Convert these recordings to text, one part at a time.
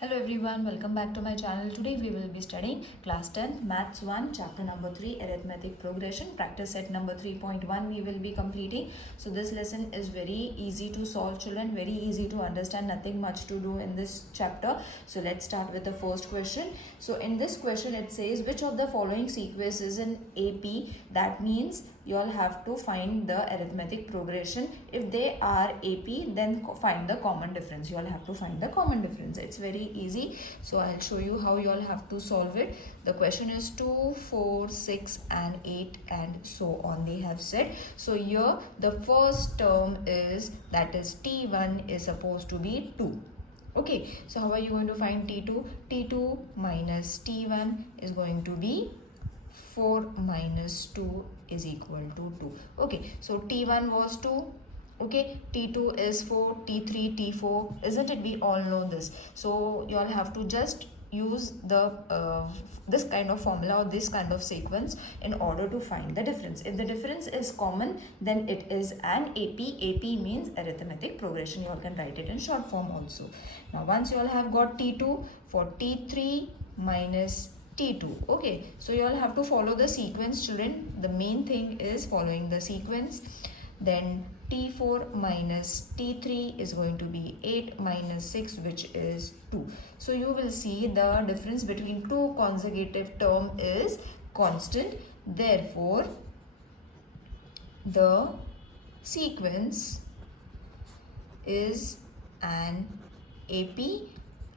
Hello everyone, welcome back to my channel. Today we will be studying class 10 maths 1 chapter number 3 arithmetic progression practice set number 3.1 we will be completing. So this lesson is very easy to solve, children, very easy to understand, nothing much to do in this chapter. So let's start with the first question. So in this question it says which of the following sequence is in AP. That means you all have to find the arithmetic progression. If they are AP, then find the common difference. You all have to find the common difference. It's very easy. So I'll show you how you all have to solve it. The question is 2, 4, 6 and 8 and so on they have said. So here the first term is, that is T1 is supposed to be 2. Okay, so how are you going to find T2? T2 minus T1 is going to be 4 minus 2 is equal to 2. Okay, so T1 was 2. Okay, T2 is 4, T3, T4, isn't it? We all know this. So you all have to just use the this kind of formula or this kind of sequence in order to find the difference. If the difference is common, then it is an AP. AP means arithmetic progression. You all can write it in short form also. Now once you all have got T2, for T3 minus T2. Okay, so you all have to follow the sequence, children. The main thing is following the sequence. Then T4 minus T3 is going to be 8 minus 6, which is 2. So you will see the difference between two consecutive term is constant. Therefore, the sequence is an AP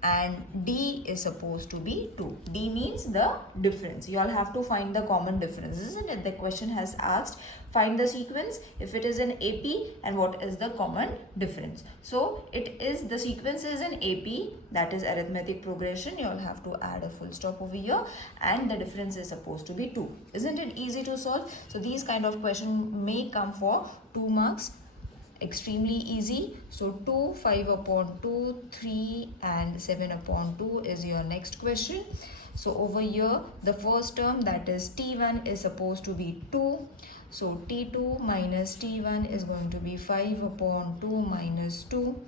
and D is supposed to be 2. D means the difference. You all have to find the common difference, isn't it? The question has asked, find the sequence if it is an AP and what is the common difference. So it is, the sequence is an AP, that is arithmetic progression. You all have to add a full stop over here, and the difference is supposed to be 2. Isn't it easy to solve? So these kind of questions may come for 2 marks. Extremely easy. So 2, 5 upon 2, 3 and 7 upon 2 is your next question. So over here the first term, that is T1, is supposed to be 2. So T2 minus T1 is going to be 5 upon 2 minus 2.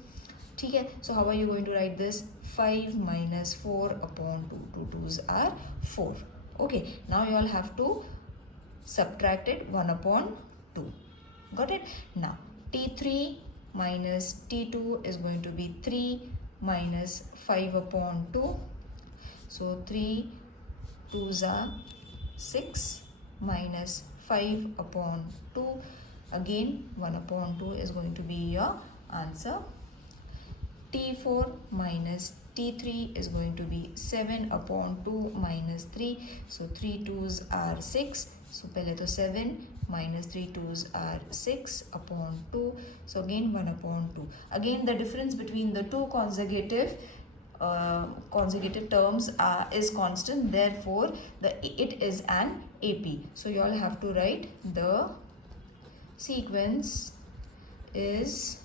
Okay, so how are you going to write this? 5 minus 4 upon 2. 2 2s are 4. Okay, now you all have to subtract it, 1 upon 2. Got it? Now T3 minus T2 is going to be 3 minus 5 upon 2. So 3 2s are 6 minus 5 upon 2. Again 1 upon 2 is going to be your answer. T4 minus T3 is going to be 7 upon 2 minus 3. So 3 2s are 6. So pehle to 7 minus 3 2s are 6 upon 2. So again 1 upon 2. Again the difference between the two consecutive terms is constant. Therefore it is an AP. So you all have to write the sequence is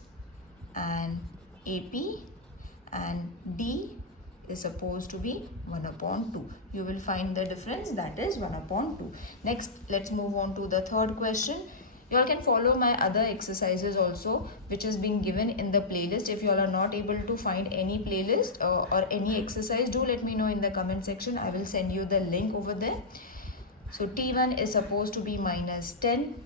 an AP and D is supposed to be 1 upon 2. You will find the difference, that is 1 upon 2. Next, let's move on to the third question. You all can follow my other exercises also, which is being given in the playlist. If you all are not able to find any playlist or any exercise, do let me know in the comment section. I will send you the link over there. So T1 is supposed to be minus 10.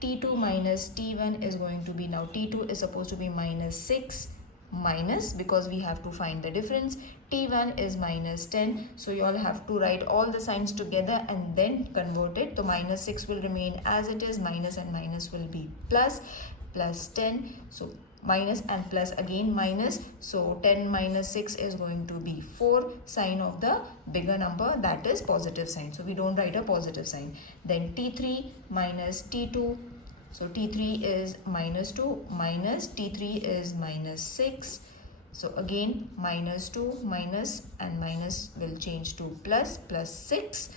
T2 minus T1 is going to be, now T2 is supposed to be minus 6. Minus, because we have to find the difference. T1 is minus 10. So you all have to write all the signs together and then convert it. So minus 6 will remain as it is. Minus and minus will be plus. Plus 10. So minus and plus again minus. So 10 minus 6 is going to be 4. Sign of the bigger number, that is positive sign. So we don't write a positive sign. Then T3 minus T2. So T3 is minus 2 minus T3 is minus 6. So again minus 2 minus and minus will change to plus. Plus 6.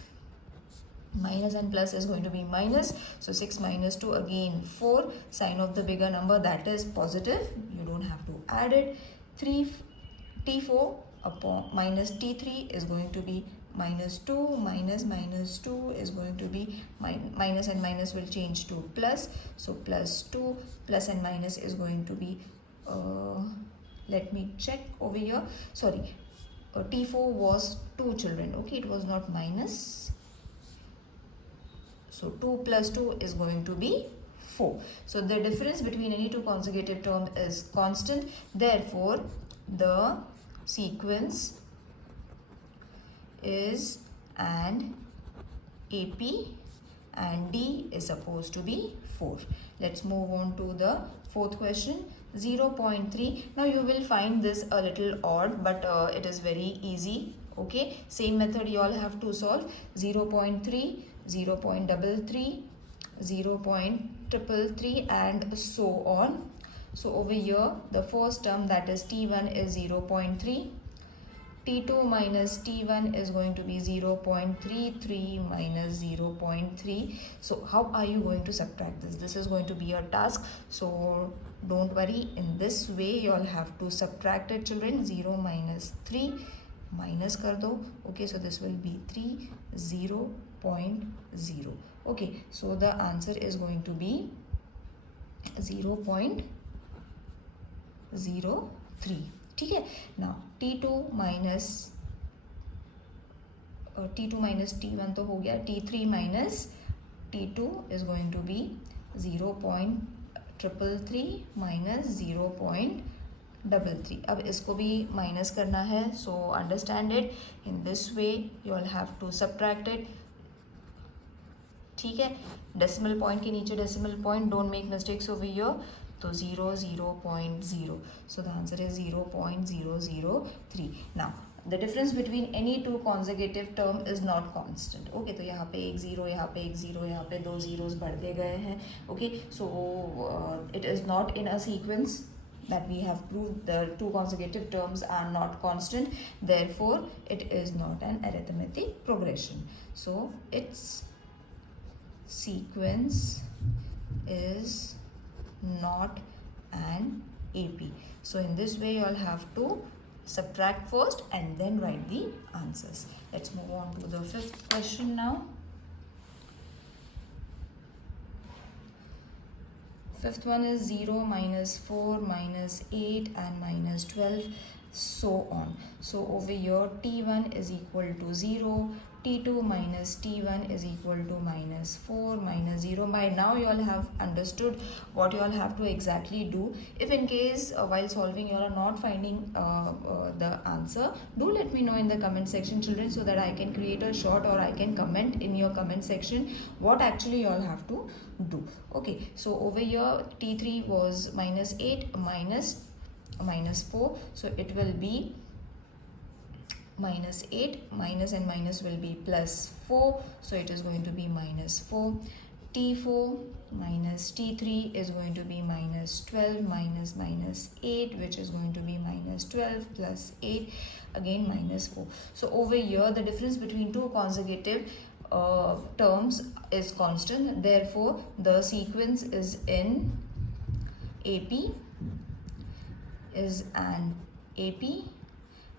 Minus and plus is going to be minus. So 6 minus 2 again 4. Sign of the bigger number, that is positive. You don't have to add it. T4 upon minus T3 is going to be minus 2 minus minus 2 is going to be minus and minus will change to plus. So plus 2 plus and minus is going to be let me check over here. Sorry, T4 was 2 children. Okay, it was not minus. So 2 plus 2 is going to be 4. So the difference between any two consecutive term is constant. Therefore, the sequence is an AP and D is supposed to be 4. Let's move on to the fourth question. 0.3. Now you will find this a little odd, but it is very easy. Okay, same method you all have to solve. 0.3, 0.33, 0.333 and so on. So over here the first term, that is T1, is 0.3. T2 minus T1 is going to be 0.33 minus 0.3. So how are you going to subtract this? This is going to be your task. So don't worry, in this way you all have to subtract it, children. 0 minus 3 minus kar do. Okay, so this will be 3, 0.0. Okay, so the answer is going to be 0.03. ठीक है. Now T2 minus T1 तो हो गया. T3 minus T2 is going to be 0.333 minus 0.33. अब इसको भी minus करना है. So understand it. In this way you all have to subtract it. ठीक है. Decimal point के नीचे decimal point. Don't make mistakes over here. So 0.0. So the answer is 0.003. Now the difference between any two consecutive term is not constant. Okay, तो यहाँ पे एक 0, यहाँ पे एक 0, यहाँ पे 2 zeros बढ़ते गए हैं. Okay, so it is not in a sequence that we have proved. The two consecutive terms are not constant. Therefore, it is not an arithmetic progression. So its sequence is not an AP. So in this way you all have to subtract first and then write the answers. Let's move on to the fifth question now. Fifth one is 0, minus 4, minus 8 and minus 12, so on. So over here T1 is equal to 0, T2 minus T1 is equal to minus 4 minus 0. By now you all have understood what you all have to exactly do. If in case while solving you all are not finding the answer, do let me know in the comment section, children, so that I can create a short, or I can comment in your comment section what actually you all have to do. Okay, so over here T3 was minus 8 minus 4, so it will be minus 8, minus and minus will be plus 4, so it is going to be minus 4. T4 minus T3 is going to be minus 12 minus 8, which is going to be minus 12 plus 8, again minus 4. So over here the difference between two consecutive terms is constant. Therefore the sequence is in AP, is an AP,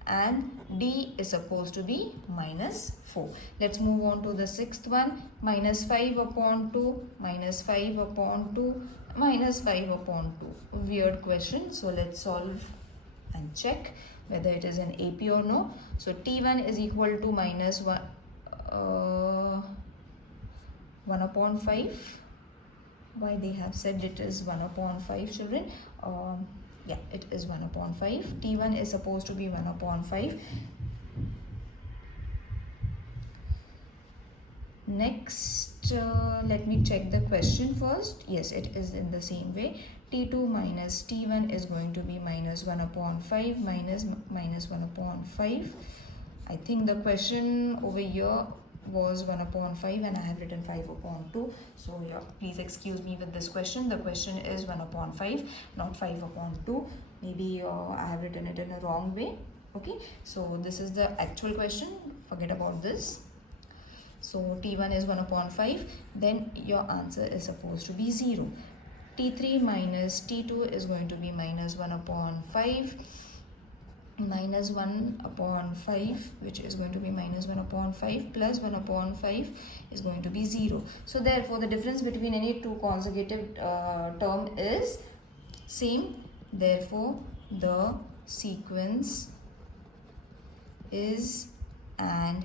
and D is supposed to be minus 4. Let's move on to the sixth one. Minus 5 upon 2, minus 5 upon 2, minus 5 upon 2. Weird question. So let's solve and check whether it is an AP or no. So T1 is equal to minus 1 upon 5. Why they have said it is 1 upon 5, children? Yeah, it is 1 upon 5. T1 is supposed to be 1 upon 5. Next, let me check the question first. Yes, it is in the same way. T2 minus T1 is going to be minus 1 upon 5 minus 1 upon 5. I think the question over here was 1 upon 5 and I have written 5 upon 2. So yeah, please excuse me with this question. The question is 1 upon 5, not 5 upon 2. Maybe I have written it in a wrong way. Okay, so this is the actual question. Forget about this. So T1 is 1 upon 5. Then your answer is supposed to be 0. T3 minus T2 is going to be minus 1 upon 5. Minus 1 upon 5, which is going to be minus 1 upon 5 plus 1 upon 5 is going to be 0. So therefore the difference between any two consecutive term is same. Therefore the sequence is an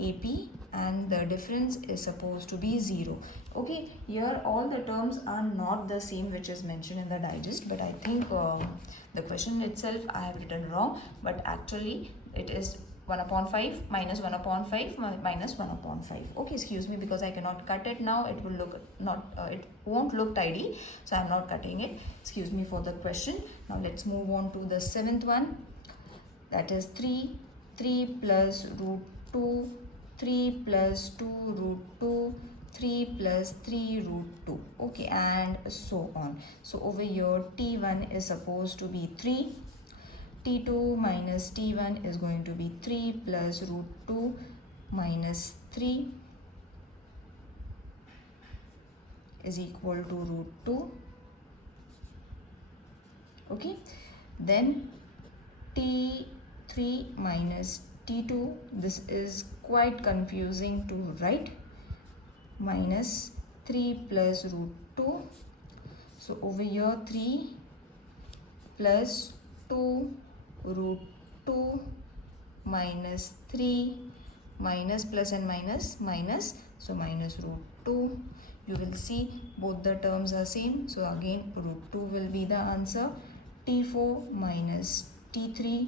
AP and the difference is supposed to be 0. Okay, here all the terms are not the same which is mentioned in the digest, but I think the question itself I have written wrong, but actually it is 1 upon 5 minus 1 upon 5 minus 1 upon 5. Okay, excuse me, because I cannot cut it now. It will look not, it won't look tidy, so I am not cutting it. Excuse me for the question. Now let's move on to the 7th one. That is 3 plus root 2, 3 plus 2 root 2, 3 plus 3 root 2. Okay, and so on. So over here T1 is supposed to be 3. T2 minus T1 is going to be 3 plus root 2 minus 3 is equal to root 2. Okay, then T3 minus T2, this is quite confusing to write, minus 3 plus root 2. So over here 3 plus 2 root 2 minus 3 minus plus and minus minus, so minus root 2. You will see both the terms are same, so again root 2 will be the answer. T4 minus T3,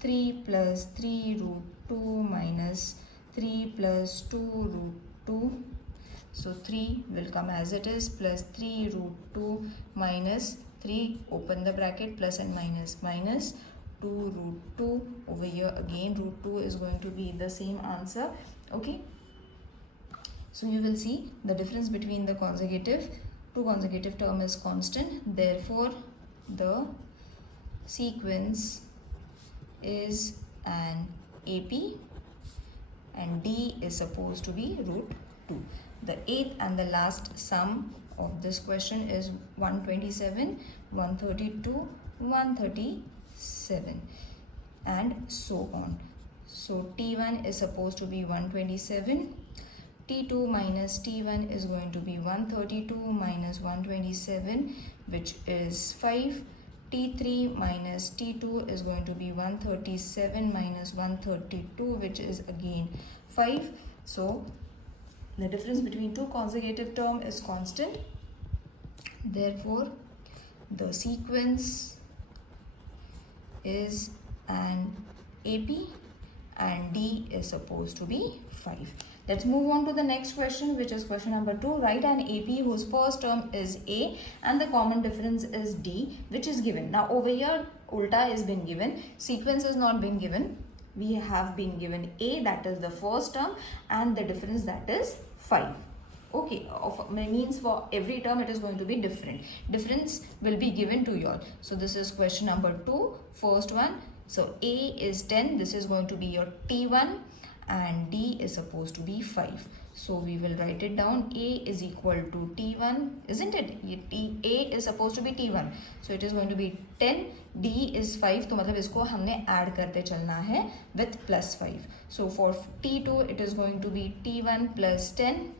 3 plus 3 root 2 minus 3 plus 2 root 2. So 3 will come as it is, plus 3 root 2 minus 3, open the bracket, plus and minus minus 2 root 2. Over here again root 2 is going to be the same answer. Okay, so you will see the difference between the two consecutive term is constant, therefore the sequence is an AP and D is supposed to be root 2. The 8th and the last sum of this question is 127, 132, 137 and so on. So T1 is supposed to be 127, T2 minus T1 is going to be 132 minus 127, which is 5. T3 minus T2 is going to be 137 minus 132, which is again 5. So the difference between two consecutive term is constant, therefore the sequence is an AP and D is supposed to be 5. Let's move on to the next question, which is question number 2. Write an AP whose first term is A and the common difference is D, which is given. Now over here ulta is been given, sequence has not been given. We have been given A, that is the first term, and the difference, that is 5. Okay, means for every term it is going to be different. Difference will be given to you all. So this is question number 2, first one. So A is 10, this is going to be your T1 and D is supposed to be 5. So we will write it down. A is equal to T1, isn't it? A is supposed to be T1. So it is going to be 10, D is 5. तो मतलब इसको हमने add करते चलना है with plus 5. So for T2 it is going to be T1 plus 10.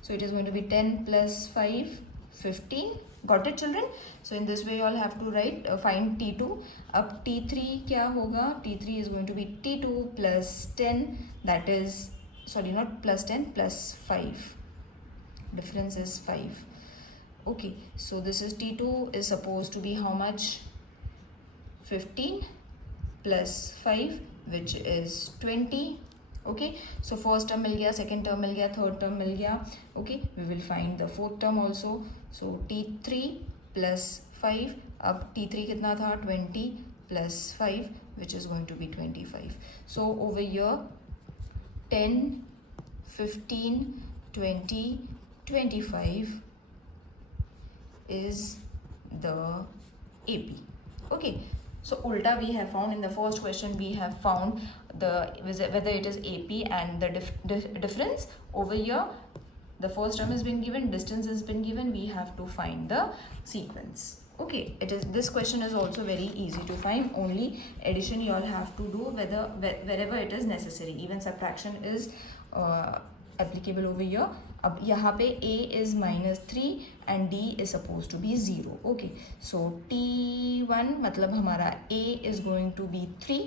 So it is going to be 10 plus 5, 15. Got it, children? So in this way you all have to write, find T2. Up T3 क्या होगा? T3 is going to be T2 plus 10. That is, sorry, not plus 10, plus 5. Difference is 5. Okay, so this is T2 is supposed to be how much? 15 plus 5, which is 20. Okay, so first term मिल गया, second term मिल गया, third term मिल गया. Okay, we will find the fourth term also. So T3 plus 5, अब T3 कितना था? 20 plus 5, which is going to be 25. So over here 10, 15, 20, 25 is the AP. Okay, so ulta we have found in the first question, we have found the whether it is AP and the difference. Over here the first term has been given, distance has been given, we have to find the sequence. Okay, this question is also very easy to find. Only addition you all have to do wherever it is necessary. Even subtraction is applicable over here. अब यहाँ पे a is -3 and d is supposed to be 0. Okay, so t1 मतलब हमारा a is going to be 3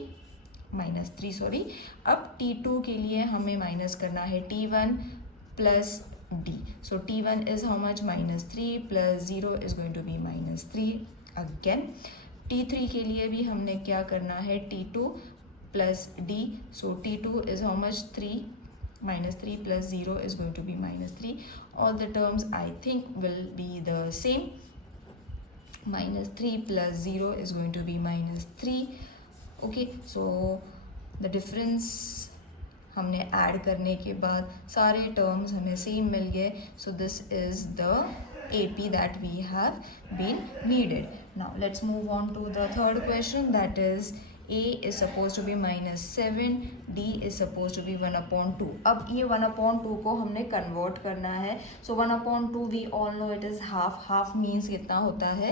sorry. अब t2 के लिए हमें minus करना है t1 plus d. So t1 is how much? -3 plus 0 is going to be -3 again. t3 के लिए भी हमने क्या करना है? t2 plus d. So t2 is how much? 3. -3 plus 0 is going to be -3. All the terms I think will be the same. -3 plus 0 is going to be -3. Okay, so the difference हमने add करने के बाद सारे terms हमें same मिल गए. So this is the AP that we have been needed. Now let's move on to the third question, that is a is supposed to be -7, d is supposed to be 1/2. अब ये 1/2 को हमने convert करना है. So 1/2 we all know it is half. Half means कितना होता है?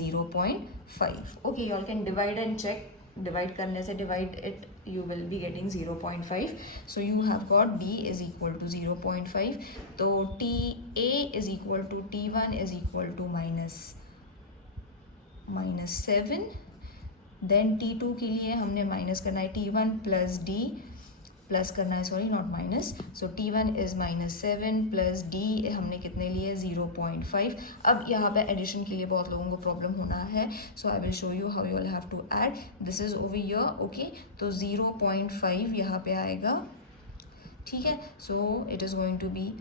0.5. Okay, you all can divide and check. Divide करने से divide it, you will be getting 0.5. So you have got d is equal to 0.5. तो ta is equal to t1 is equal to -7. Then t2 के लिए हमने minus करना है t1 plus d, plus करना है, sorry not minus. So t1 is -7 plus d हमने कितने लिए? 0.5. अब यहाँ पे एडिशन के लिए बहुत लोगों को प्रॉब्लम होना है. So I will show you how you will have to add. This is over here. Okay, तो 0.5 यहाँ पे आएगा. ठीक है, so it is going to be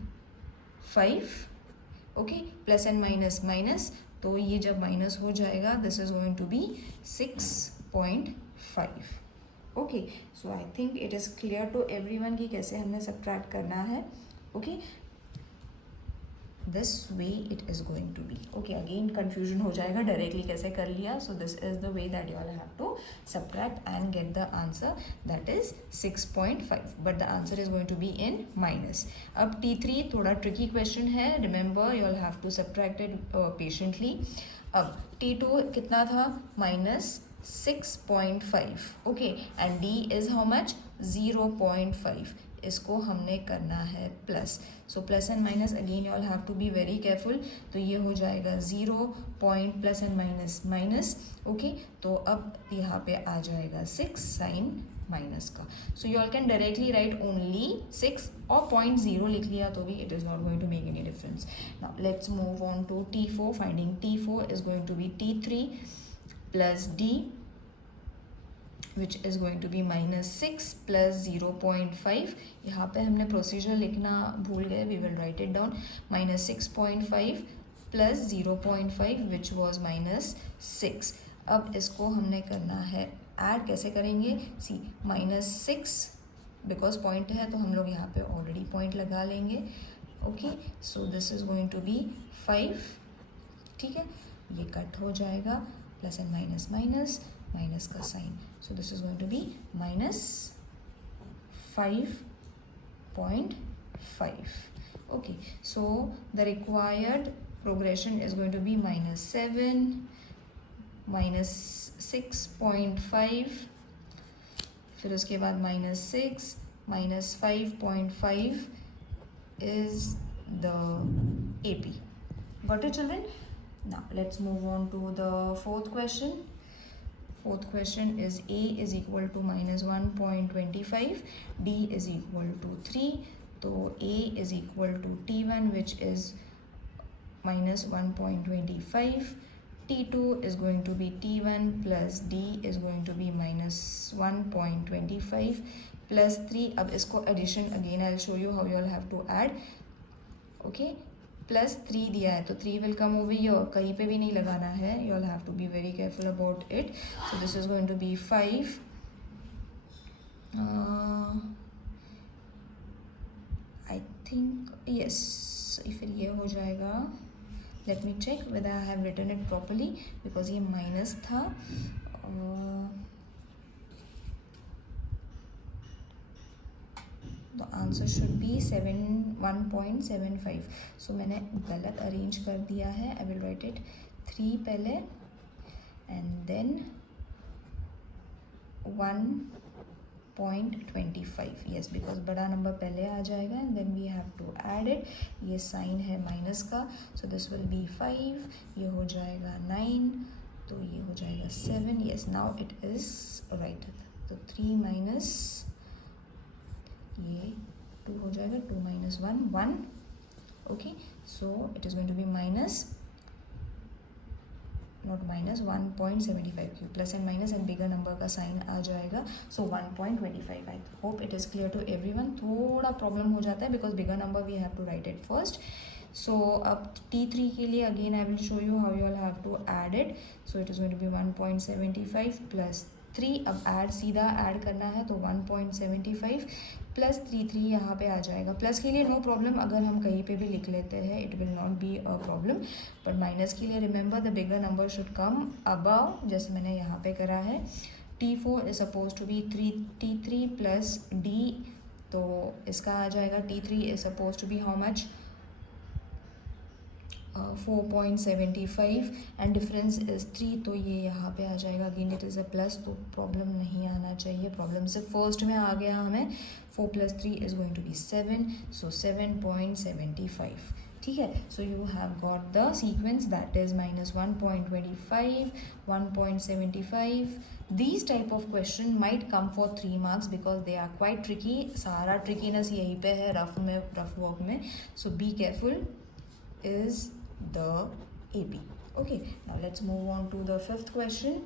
5. Okay, plus and minus minus, तो ये जब माइनस हो जाएगा this is going to be 6.5. Okay, so I think it is clear to everyone कि कैसे हमने सब्ट्रैक्ट करना है. Okay, this way it is going to be. Okay, again confusion हो जाएगा डायरेक्टली कैसे कर लिया. So this is the way that you all have to subtract and get the answer, that is 6.5, but the answer is going to be in minus. अब t3 थोड़ा tricky question है. Remember you all have to subtract it patiently. अब t2 कितना था? -6.5. Okay, and d is how much? 0.5. इसको हमने करना है plus. So plus and minus again you all have to be very careful. तो ये हो जाएगा 0 point plus and minus minus. Okay, तो अब यहाँ पे आ जाएगा 6 साइन माइनस का. So you all can directly write only 6 और 0.0 लिख लिया तो भी it is not going to make any difference. Now let's move on to t4. Finding t4 is going to be t3 plus d, which is going to be -6 plus 0.5. यहाँ पे हमने procedure लिखना भूल गए. We will write it down. -6.5 plus 0.5 which was -6. अब इसको हमने करना है ऐड. कैसे करेंगे? सी -6 बिकॉज पॉइंट है तो हम लोग यहाँ पे ऑलरेडी पॉइंट लगा लेंगे. Okay, so this is going to be 5. ठीक है, ये कट हो जाएगा. Plus and minus minus, minus का sign. So this is going to be -5.5. Okay, so the required progression is going to be -7, -6.5, फिर उसके बाद -6, -5.5 is the AP. Got it, children? Now let's move on to the fourth question. Fourth question is a is equal to -1.25, d is equal to 3. So a is equal to t1 which is -1.25. t2 is going to be t1 plus d is going to be -1.25 plus 3. अब इसको addition again I'll show you how you all have to add. Okay, +3 दिया है तो 3 will come over here. कहीं पे भी नहीं लगाना है. You all have to be very careful about it. So this is going to be 5. I think yes. फिर ये हो जाएगा. Let me check whether I have written it properly because ये माइनस था. The answer should be 1.75. So मैंने गलत arrange कर दिया है. I will write it 3 पहले and then 1 1.25. yes, because बड़ा नंबर पहले आ जाएगा and then we have to add it. ये साइन है माइनस का, so this will be 5, ये हो जाएगा 9, तो ये हो जाएगा 7. yes, now it is right. तो 3 माइनस ये 2 हो जाएगा, 2 minus 1 1. okay, so it is going to be minus, not minus, 1.75 क्यों plus and minus and bigger number का साइन आ जाएगा. So 1.25. I hope it is clear to everyone. थोड़ा problem हो जाता है because bigger number we have to write it first. So अब T3 के लिए again I will show you how you all have to add it. So it is going to be 1.75 plus 3. अब add सीधा add करना है तो 1.75 plus 3 यहाँ पे आ जाएगा. प्लस के लिए नो प्रॉब्लम, अगर हम कहीं पे भी लिख लेते हैं it will not be a problem. But minus के लिए remember the bigger number should come above, जैसे मैंने यहाँ पे करा है. T4 is suppose to be T3 plus D, तो इसका आ जाएगा T3 is suppose to be how much, 4.75 and difference is 3, तो ये यहाँ पे आ जाएगा. Again it is a plus, तो प्रॉब्लम नहीं आना चाहिए. प्रॉब्लम से फर्स्ट में आ गया हमें. 4 + 3 इज़ गोइंग टू बी 7, सो 7.75. ठीक है. So you have got the sequence that is -1.25, 1.75. These type of question might come for 3 marks because they are quite tricky. सारा trickiness यहीं पे है रफ वर्क में. So be careful is the AP. okay, now let's move on to the fifth question.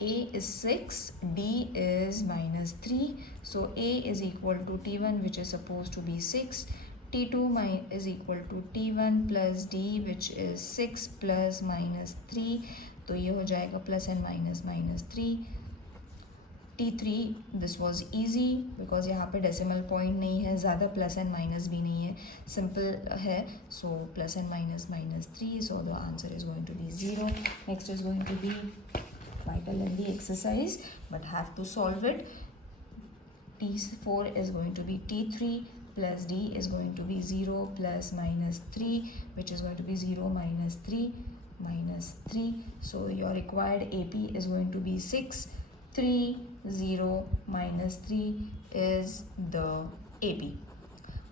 A is 6, D is -3, so A is equal to T1 which is supposed to be 6, T2 is equal to T1 plus D which is 6 plus -3, तो ये हो जाएगा plus and minus -3. T3 this was easy because यहाँ पे decimal point नहीं है, ज़्यादा plus and minus भी नहीं है, सिंपल है. So plus and minus 3, so the answer is going to be 0. Next is going to be quite a lengthy exercise but have to solve it. T4 is going to be T3 plus D is going to be 0 plus -3 which is going to be 0 minus 3. So your required AP is going to be 6. 3, 0, -3 is the AP.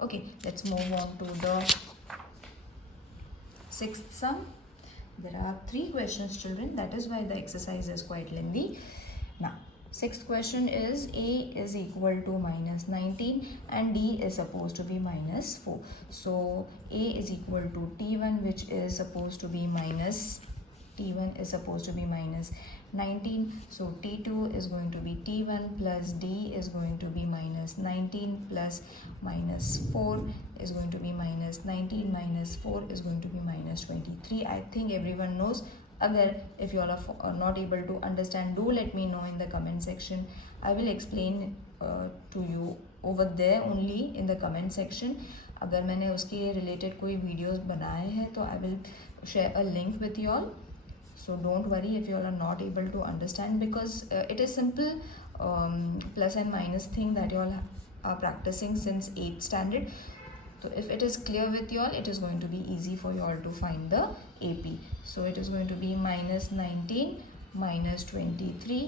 Okay, let's move on to the sixth sum. There are 3 questions, children. That is why the exercise is quite lengthy. Now, sixth question is A is equal to -19 and D is supposed to be -4. So A is equal to T1 which is supposed to be T1 is supposed to be -19. So T2 is going to be T1 plus D is going to be -19 plus -4 is going to be -19 minus 4 is going to be -23. I think everyone knows. Agar if you all are not able to understand, do let me know in the comment section. I will explain to you over there only in the comment section. अगर मैंने उसके related कोई videos बनाए हैं तो I will share a link with you all. So don't worry if you all are not able to understand because it is simple plus and minus thing that you all are practicing since 8th standard. So if it is clear with you all, it is going to be easy for you all to find the AP. So it is going to be -19, -23,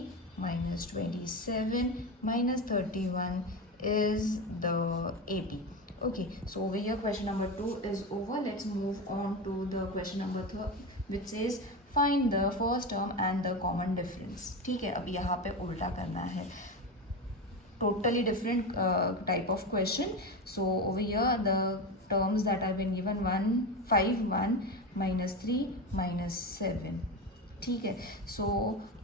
-27, -31 is the AP. Okay, so over here question number 2 is over. Let's move on to the question number 3 which says find the first term and the common difference. ठीक है, अब यहाँ पे उल्टा करना है. Totally different type of question. So over here the terms that have been given 1, 5, 1, -3, -7. ठीक है. So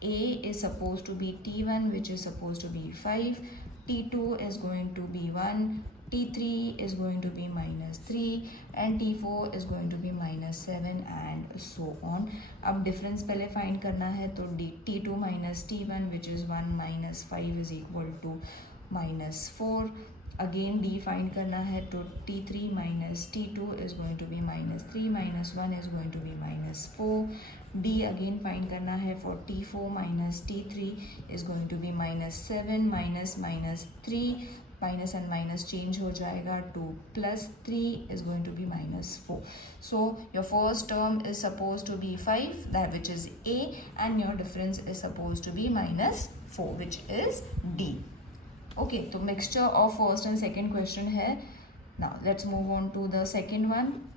A is supposed to be T1 which is supposed to be 5. T2 is going to be 1. T3 is going to be -3 and T4 is going to be -7 and so on. अब difference पहले find करना है तो T2 minus T1 which is 1 minus 5 is equal to -4. Again D find करना है तो T3 minus T2 is going to be -3 minus 1 is going to be -4. D again find करना है for T4 minus T3 is going to be -7 minus 3. Minus and minus change हो जाएगा to +3 is going to be -4. So your first term is supposed to be 5 that which is A and your difference is supposed to be -4 which is D. Okay, so mixture of first and second question है. Now let's move on to the second one,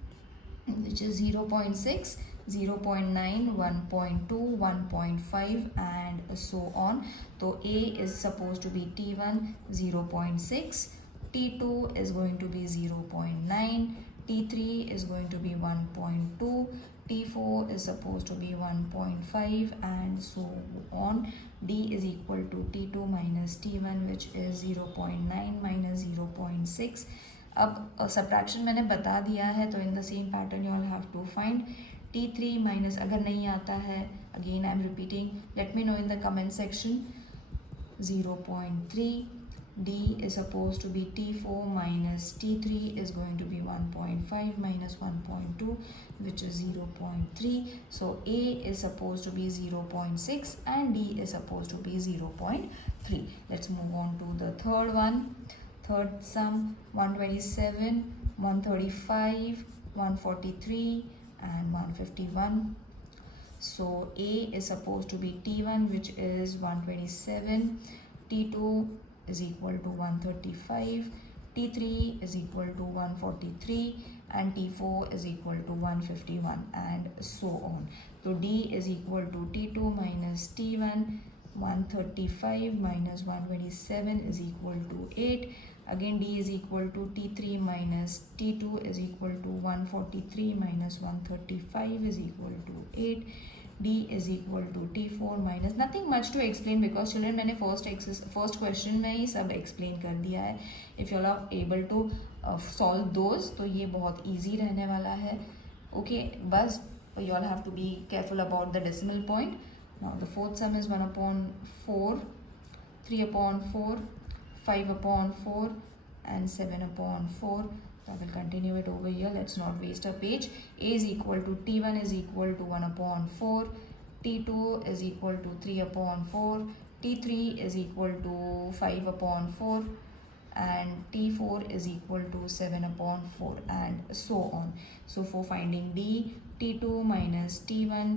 which is 0.6, 0.9, 1.2, 1.5 and so on. So A is supposed to be T1 0.6, T2 is going to be 0.9, T3 is going to be 1.2, T4 is supposed to be 1.5 and so on. D is equal to T2 minus T1, which is 0.9 minus 0.6. अब subtraction मैंने बता दिया है, तो in the same pattern you all have to find T3 minus, अगर नहीं आता है again I am repeating, let me know in the comment section. 0.3, D is supposed to be T4 minus T3 is going to be 1.5 minus 1.2, which is 0.3. So A is supposed to be 0.6 and D is supposed to be 0.3. Let's move on to the third one. Third sum, 127, 135, 143 and 151. So A is supposed to be T1, which is 127, T2 is equal to 135, T3 is equal to 143 and T4 is equal to 151 and so on. So D is equal to T2 minus T1, 135 minus 127 is equal to 8. Again D is equal to T3 minus T2 is equal to 143 minus 135 is equal to 8. D is equal to T4 minus, nothing much to explain because children मैंने first question में ही सब explain कर दिया है. If you all are able to solve those, तो ये बहुत easy रहने वाला है. Okay, बस you all have to be careful about the decimal point. Now the fourth sum is 1/4, 3/4, 5/4 and 7/4. So I will continue it over here. Let's not waste a page. A is equal to T1 is equal to 1/4, T2 is equal to 3/4, T3 is equal to 5/4 and T4 is equal to 7/4 and so on. So for finding D, T2 minus T1,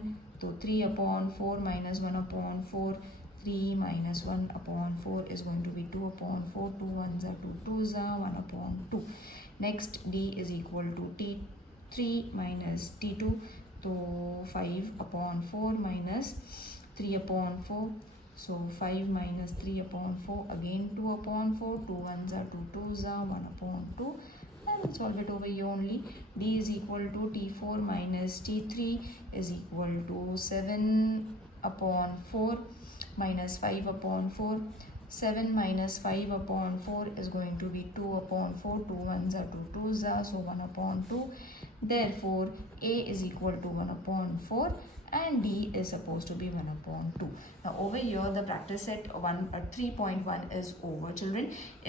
so 3/4 minus 1/4, 3 minus 1/4 is going to be 2/4, 2 1s are 2 2s are 1/2. Next D is equal to T3 minus T2, so 5/4 minus 3/4, so 5 minus 3/4 again 2/4, 2 1s are 2 2s are 1/2 and solve it over here only. D is equal to T4 minus T3 is equal to 7/4 minus 5/4. 7 minus 5/4 is going to be 2/4, 2 1s are 2 2s are, so 1/2. Therefore A is equal to 1/4 and D is supposed to be 1/2. Now over here the practice set 3.1 is over, children.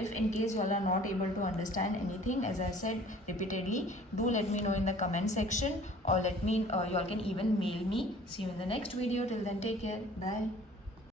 If in case you all are not able to understand anything, as I said repeatedly, do let me know in the comment section or let me you all can even mail me. See you in the next video. Till then, take care. Bye.